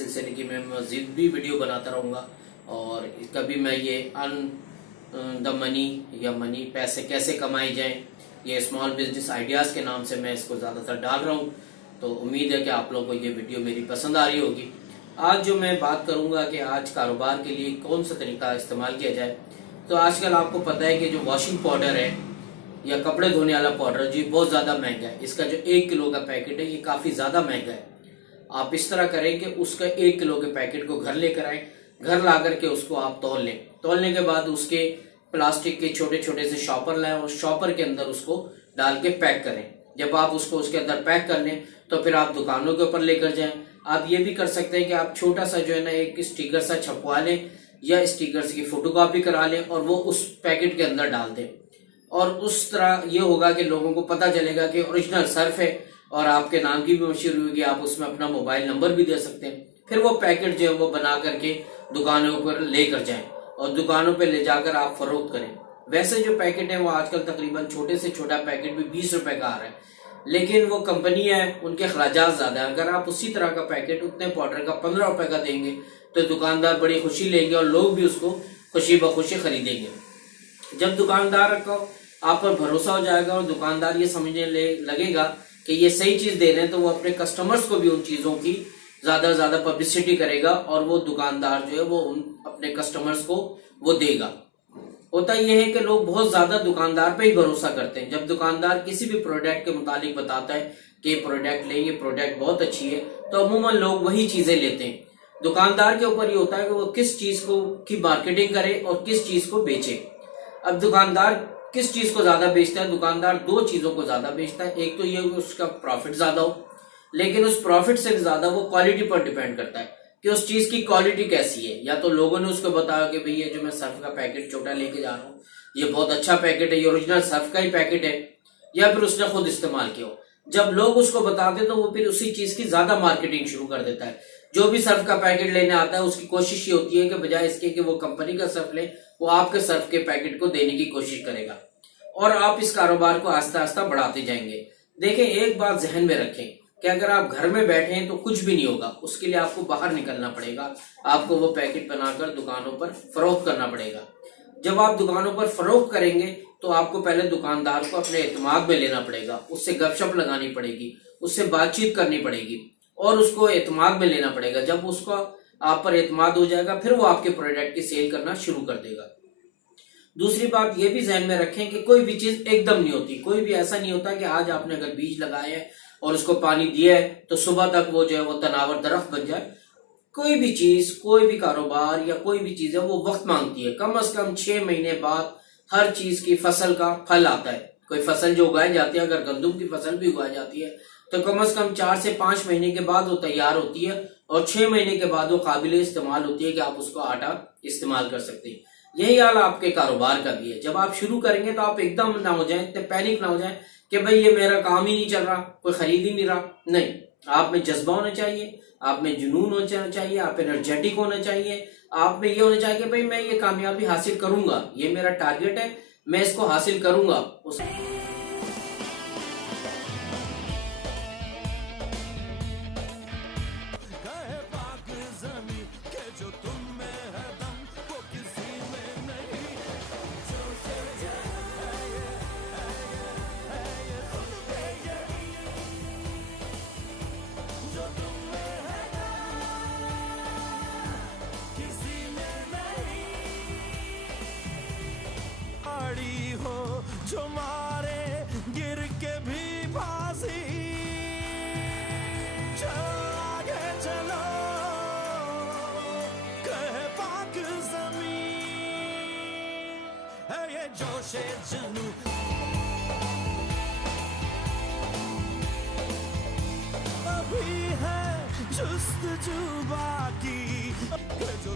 सिलसिले की मैं मज़ीद भी वीडियो बनाता रहूँगा। और कभी मैं ये अर्न द मनी या मनी पैसे कैसे कमाए जाएं, ये स्मॉल बिजनेस आइडियाज़ के नाम से मैं इसको ज़्यादातर डाल रहा हूँ। तो उम्मीद है कि आप लोगों को ये वीडियो मेरी पसंद आ रही होगी। आज जो मैं बात करूँगा कि आज कारोबार के लिए कौन सा तरीका इस्तेमाल किया जाए, तो आजकल आपको पता है कि जो वॉशिंग पाउडर है या कपड़े धोने वाला पाउडर जी बहुत ज़्यादा महंगा है। इसका जो 1 किलो का पैकेट है ये काफ़ी ज़्यादा महंगा है। आप इस तरह करें कि उसका 1 किलो के पैकेट को घर लेकर आए, घर ला करके उसको आप तौल लें। तौलने के बाद उसके प्लास्टिक के छोटे छोटे से शॉपर लाएं और शॉपर के अंदर उसको डाल के पैक करें। जब आप उसको उसके अंदर पैक कर लें तो फिर आप दुकानों के ऊपर लेकर जाएं। आप ये भी कर सकते हैं कि आप छोटा सा जो है ना एक स्टिकर सा छपवा लें या स्टिकर्स की फोटोकॉपी करा लें और वो उस पैकेट के अंदर डाल दें। और उस तरह ये होगा कि लोगों को पता चलेगा कि ओरिजिनल सर्फ है और आपके नाम की भी मशहूरी होगी। आप उसमें अपना मोबाइल नंबर भी दे सकते हैं। फिर वो पैकेट जो है वो बना करके दुकानों पर लेकर जाएं और दुकानों पे ले जाकर आप फरोख्त करें। वैसे जो पैकेट है वो आजकल तकरीबन छोटे से छोटा पैकेट भी 20 रुपए का आ रहा है, लेकिन वो कंपनी है उनके खर्चात ज्यादा है। अगर आप उसी तरह का पैकेट उतने पाउडर का 15 रुपए का देंगे तो दुकानदार बड़ी खुशी लेंगे और लोग भी उसको खुशी बखुशी खरीदेंगे। जब दुकानदार को आप पर भरोसा हो जाएगा और दुकानदार ये समझने लगेगा कि ये सही चीज दे रहे हैं, तो वो अपने कस्टमर्स को भी उन चीजों की ज्यादा पब्लिसिटी करेगा और वो दुकानदार जो है वो अपने कस्टमर्स को वो देगा। होता यह है कि लोग बहुत ज्यादा दुकानदार पे ही भरोसा करते हैं। जब दुकानदार किसी भी प्रोडक्ट के मुतालिक बताता है कि प्रोडक्ट लें, ये प्रोडक्ट बहुत अच्छी है, तो अमूमन लोग वही चीजें लेते हैं। दुकानदार के ऊपर ये होता है कि वो किस चीज को की मार्केटिंग करे और किस चीज को बेचे। अब दुकानदार किस चीज को ज्यादा बेचता है? दुकानदार 2 चीजों को ज्यादा बेचता है। एक तो ये उसका प्रॉफिट ज्यादा हो, लेकिन उस प्रॉफिट से ज्यादा वो क्वालिटी पर डिपेंड करता है कि उस चीज की क्वालिटी कैसी है। या तो लोगों ने उसको बताया कि भाई ये जो मैं सर्फ का पैकेट छोटा लेके जा रहा हूँ ये बहुत अच्छा पैकेट है, ये ओरिजिनल सर्फ का ही पैकेट है, या फिर उसने खुद इस्तेमाल किया हो। जब लोग उसको बताते तो वो फिर उसी चीज की ज्यादा मार्केटिंग शुरू कर देता है। जो भी सर्फ का पैकेट लेने आता है उसकी कोशिश ये होती है कि बजाय इसके कि वो कंपनी का सर्फ ले, वो आपके सर्फ के पैकेट को देने की कोशिश करेगा और आप इस कारोबार को आस्ता आस्ता बढ़ाते जाएंगे। देखें, एक बात जहन में रखें कि अगर आप घर में बैठे हैं तो कुछ भी नहीं होगा, उसके लिए आपको बाहर निकलना पड़ेगा। आपको वो पैकेट बनाकर दुकानों पर फरोख्त करना पड़ेगा। जब आप दुकानों पर फरोख्त करेंगे तो आपको पहले दुकानदार को अपने एतमाद में लेना पड़ेगा, उससे गपशप लगानी पड़ेगी, उससे बातचीत करनी पड़ेगी और उसको एतमाद में लेना पड़ेगा। जब उसका आप पर एतमाद हो जाएगा फिर वो आपके प्रोडक्ट की सेल करना शुरू कर देगा। दूसरी बात ये भी ध्यान में रखें कि कोई भी चीज एकदम नहीं होती। कोई भी ऐसा नहीं होता कि आज आपने अगर बीज लगाए है और उसको पानी दिया है तो सुबह तक वो जो है वो तनावर दरख्त बन जाए। कोई भी चीज, कोई भी कारोबार या कोई भी चीज है वो वक्त मांगती है। कम से कम 6 महीने बाद हर चीज की फसल का फल आता है। कोई फसल जो उगाई जाती है, अगर गंदम की फसल भी उगाई जाती है तो कम से कम 4 से 5 महीने के बाद वो तैयार होती है और 6 महीने के बाद वो काबिल इस्तेमाल होती है कि आप उसको आटा इस्तेमाल कर सकते हैं। यही हाल आपके कारोबार का भी है। जब आप शुरू करेंगे तो आप एकदम ना हो जाए, इतने पैनिक ना हो जाए कि भाई ये मेरा काम ही नहीं चल रहा, कोई खरीद ही नहीं रहा। नहीं, आप में जज्बा होना चाहिए, आप में जुनून होना चाहिए, आप एनर्जेटिक होना चाहिए, आप में ये होना चाहिए कि भाई मैं ये कामयाबी हासिल करूंगा, ये मेरा टारगेट है, मैं इसको हासिल करूंगा। जो मारे गिर के भी फांसी, चलो आगे चलो कहे पाक ज़मीन है ये जोशे जनू। अभी है जुस्तजू बाकी जो